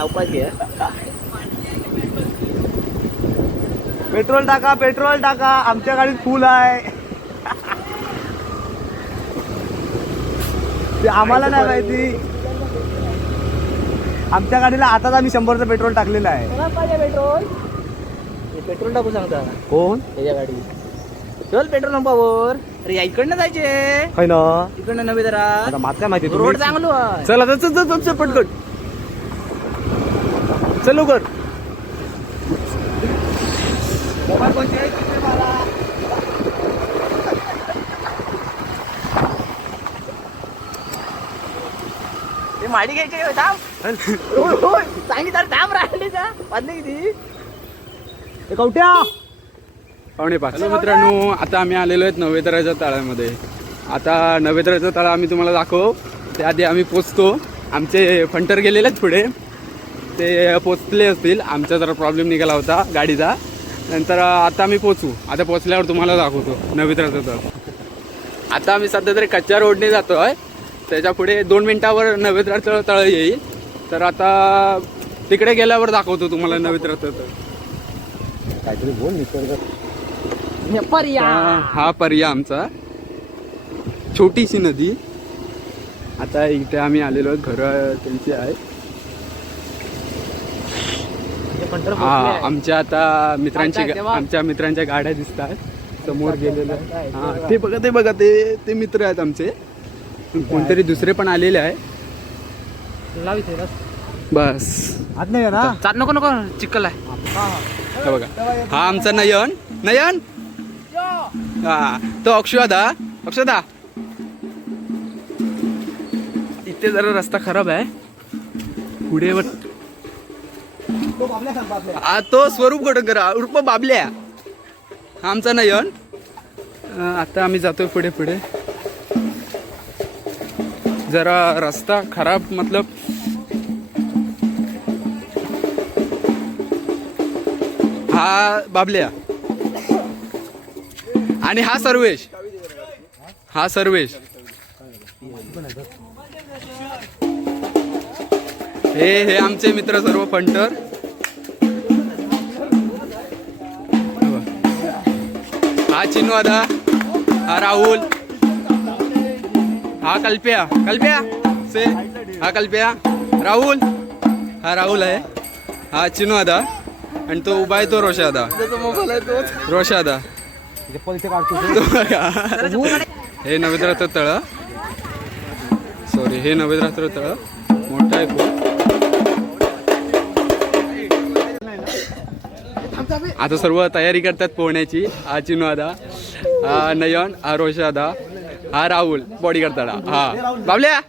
अवकाश घे पेट्रोल टाका पेट्रोल टाका. आमच्या गाडीत फुल आहे. ते आम्हाला नाही माहिती. आमच्या गाडीला आताच आम्ही शंभरचं पेट्रोल टाकलेलं आहे. पेट्रोल. पेट्रोल टाकू सांगता. कोण? त्याच्या गाडी. चल पेट्रोल पंपावर. अरे या इकडनं जायचे. ना? इकडनं नव्हे जरा मात काय माहिती रोड चांगलो आहे. चल आता चल लवकर. ते माडी घ्यायची थांब. होय, होय. सांगितलं थांब राहिले का वाजले किती? कवट्या. पावणे पाच मित्रांनो आता आम्ही आलेलो आहेत नवेदराच्या तळ्यामध्ये आता नवेदराचा तळा आम्ही तुम्हाला दाखवू. त्याआधी आम्ही पोचतो. आमचे फंटर गेलेले आहेत पुढे. ते पोचले असतील. आमचा जरा प्रॉब्लेम निघाला होता गाडीचा. नंतर आता आम्ही पोचू. आता पोचल्यावर तुम्हाला दाखवतो. नवेदराचा तळ आता आम्ही सध्या तरी कच्च्या रोडने जातो आहे त्याच्या पुढे दोन मिनिटावर नवेद्राचं तळ येईल. तर आता तिकडे गेल्यावर दाखवतो तुम्हाला नवेद्राचं तळ. काहीतरी बोल निसर्ग. पर्या. हा हा पर्या आमचा. छोटीशी नदी. आता इथे आम्ही आलेलो आहोत. घर त्यांची आहे हा आमच्या आता मित्रांची आमच्या मित्रांच्या गाड्या दिसतात. समोर गेलेल्या. हा ते बघा ते बघा ते ते मित्र आहेत आमचे. कोणतरी दुसरे पण आलेले आहे. बस. आत नाही ना चाल नको नको चिक्कल आहे. हे बघा. हा आमचा नयन. नयन? हा तो अक्षदा. अक्षदा. इथे जरा रस्ता खराब आहे. पुढे वर तो. हा स्वरूप गोटकर उर्फ बाबल्या. हा आमचा नयन. अं, आता आम्ही जातोय पुढे पुढे. जरा रस्ता खराब मतलब हा बाबल्या. आणि हा सर्वेश. हा सर्वेश. हे हे आमचे मित्र सर्व फंटर. चिनवादा हा राहुल हा कल्प्या कल्प्या से हा कल्प्या राहुल हा राहुल आहे हा चिनवादा आणि तो उभा आहे तो रोशादा रोशादा रोषा पैसे हे नवेद्रात्र तळ. सॉरी हे नवेद्रात्र तळ. मोठं आहे खूप. आता सर्व तयारी करतात पोहण्याची. हा चिनवादा हा नयन हा रोशादा हा राहुल बॉडी करताना. हा. बाबल्या!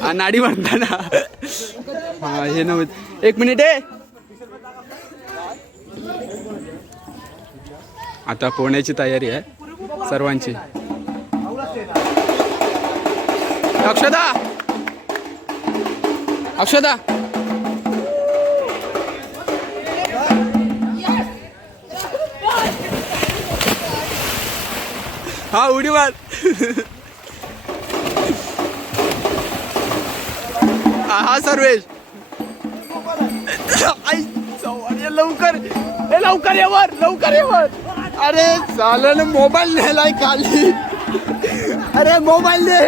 हा नाडी बांधताना. हा हे नव एक मिनिट आहे आता पोहण्याची तयारी आहे सर्वांची. अक्षदा! अक्षदा! हा उडी मार. हा हा, सर्वेश. लवकर. ए लवकर येवर लवकर येवर अरे अरे चालेल मोबाईल नेलाय खाली. अरे मोबाईल दे.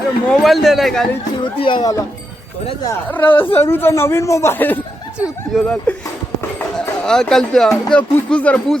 अरे मोबाईल नेलाय खाली चिवती आहे मला. सरूचा नवीन मोबाईल. चिवती झाला. हा, कल्प्या इथे जरा फुस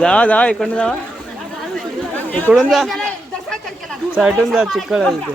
जा जा इकडून जा. इकडून जा. साठून जा चिकल ते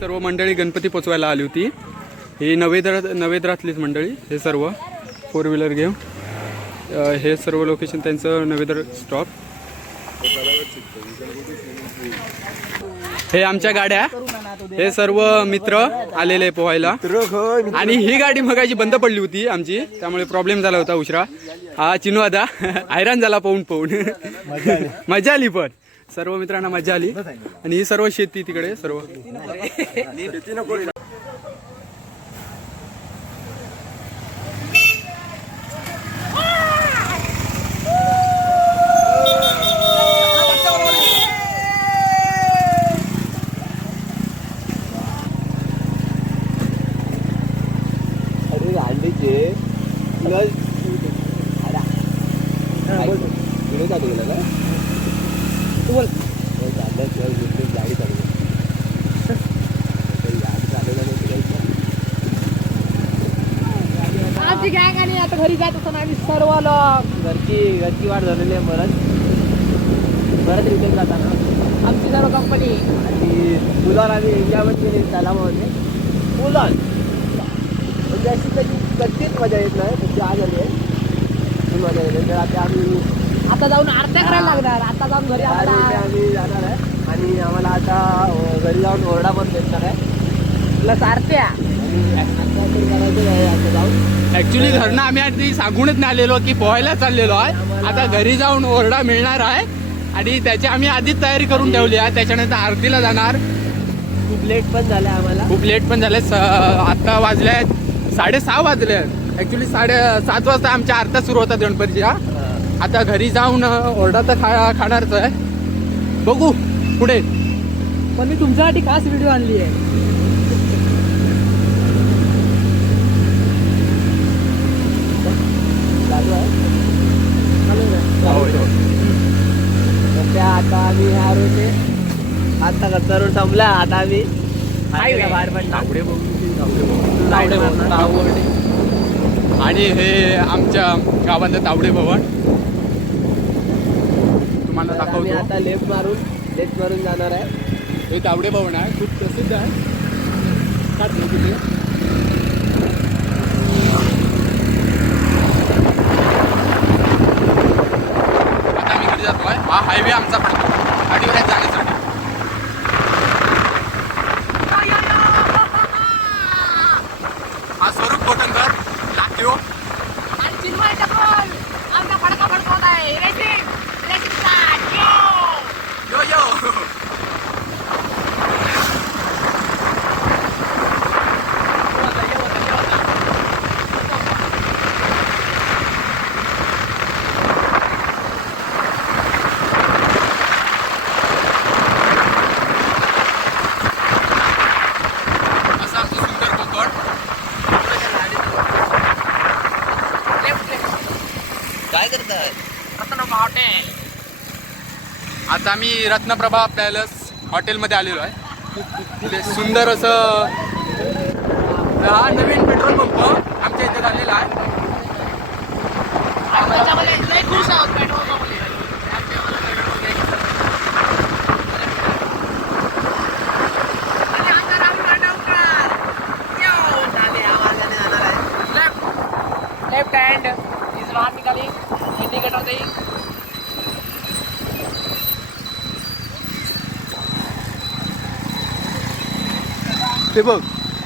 सर्व मंडळी गणपती पोचवायला आली होती. ही नवेद्र नवेद्रातलीच मंडळी हे सर्व फोर व्हीलर घेऊन. हे सर्व लोकेशन त्यांचं नवेद्र स्टॉप हे आमच्या गाड्या. हे सर्व मित्र आलेले पोहायला. आणि ही गाडी मगाची बंद पडली होती आमची. त्यामुळे प्रॉब्लेम झाला होता उशिरा. हा चिनवादा हैराण झाला पाहून पाहून मजा आली पण. सर्व मित्रांना मजा आली. आणि ही सर्व शेती तिकडे सर्व. अरे अंडीचे प्लस व्हिडिओ चालू केला का तू बोल. गाडी चालू आमची गँग आणि आता घरी जात असताना आम्ही सर्व लोक घरची घरची वाट झालेली आहे परत. परत रिटर्न जाताना आमची सर्व कंपनी आणि पुलावर आम्ही एन्जॉयमेंट केली तलावामध्ये पुलावर? म्हणजे अशी कधी कधीच मजा येत नाही. म्हणजे आज आली आहे. मजा येते तर आता आम्ही आता जाऊन आरत्या करायला लागणार. आता जाऊन घरी चार इथे आम्हाला आम्ही जाणार आहे. आणि आम्हाला आता अं, घरी जाऊन ओरडा पण भेटणार आहे. प्लस आरत्या. आणि आता तर करायचं आहे आता जाऊन ऍक्च्युली घरनं आम्ही आधी सांगूनच नाही आलेलो की पोहायला चाललेलो आहे. आता घरी जाऊन ओरडा मिळणार आहे. आणि त्याची आम्ही आधीच तयारी करून ठेवली आहे. त्याच्यानंतर आरतीला जाणार. खूप लेट पण झालं आहे आम्हाला. खूप लेट पण झाले स- आता वाजले आहेत साडेसहा वाजले आहेत ॲक्च्युली साडे सात वाजता आमच्या आरत्या सुरू होतात गणपतीच्या. हां. आता घरी जाऊन ओरडा तर खा खाणारच आहे. बघू पुढे. पण मी तुमच्यासाठी खास व्हिडिओ आणली आहे. आता आम्ही ह्या रोडने आता कच्चा रोड संपला आता आम्ही बाहेर पडला. आणि हे आमच्या गावातलं तावडे भवन. तुम्हाला दाखवतो. आता लेफ्ट मारून लेफ्ट मारून जाणार आहे. हे तावडे भवन आहे. खूप प्रसिद्ध आहे. काढ ना तिथे. आता आम्ही घरी जातोय. हा हायवे आमचा पडतो गाडीवर आहे जाण्यासाठी हा स्वरूप कोटनकर लाखिओ आणि चिन्मय टकोल आमचा फडका फडकवत आहे racing racing start yo yo असं आमचं सुंदर कोकण काय करताय रत्नप्रभा हॉटेल आता आम्ही रत्नप्रभा पॅलेस हॉटेलमध्ये आलेलो आहे. सुंदर असं हा नवीन पेट्रोल पंप आमच्या इथे झालेला आहे. आम्ही त्याच्यामध्ये लय खुश आहोत पेट्रोल पंपमध्ये. आणि आता राहुल मांडवकर. यो, झाले, आवाजाने जाणार आहे. Left. Left hand is not निघाली. Indicator देईल. ते बघ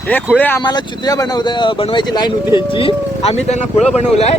हे खुळे आम्हाला चित्र्या बनवत बनवायची लाईन होती यांची. आम्ही त्यांना खुळं बनवलं आहे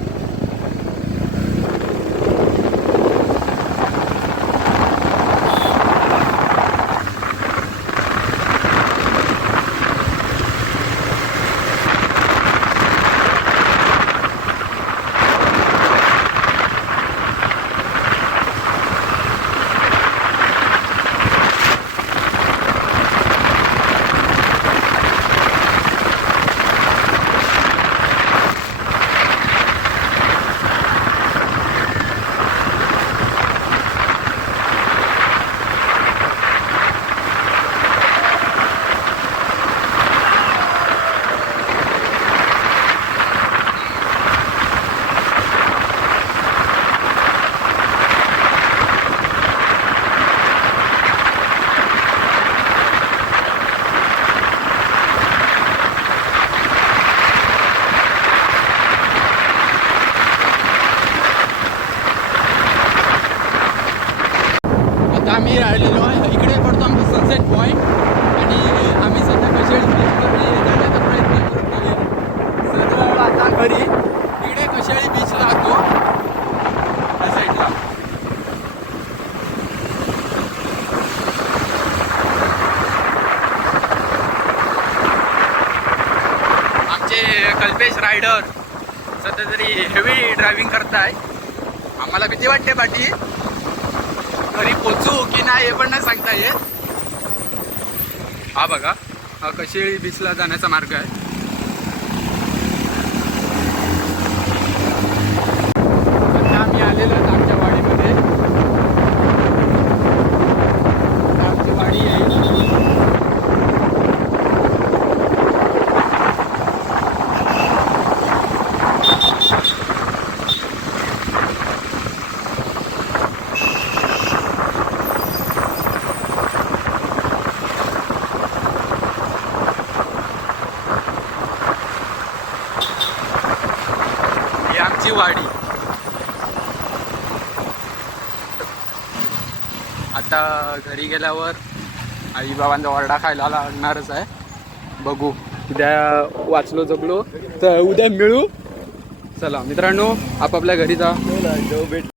राहिलेलो आहे. इकडे पडतो आमचा सनसेट पॉईंट आणि आम्ही सध्या कशेळी बीचमध्ये जाण्याचा प्रयत्न करतोय सध्या आता घरी. इकडे कशेळी बीचला लागतो त्या साईडला आमचे कल्पेश रायडर सध्या तरी हेवी ड्रायव्हिंग करताय. आम्हाला भीती वाटते पाठी घरी पोचू की नाही हे पण नाही सांगता येत. हा बघा हा कशी बीचला जाण्याचा मार्ग आहे आता आम्ही आलेलो आहोत आमच्या वाडीमध्ये आता आमची वाडी आहे ही आमची वाडी आता घरी गेल्यावर आई बाबांचा ओरडा खायला लागणारच आहे. बघू. उद्या वाचलो जगलो. तर उद्या मिळू. चला मित्रांनो आपापल्या घरी जा. भेट.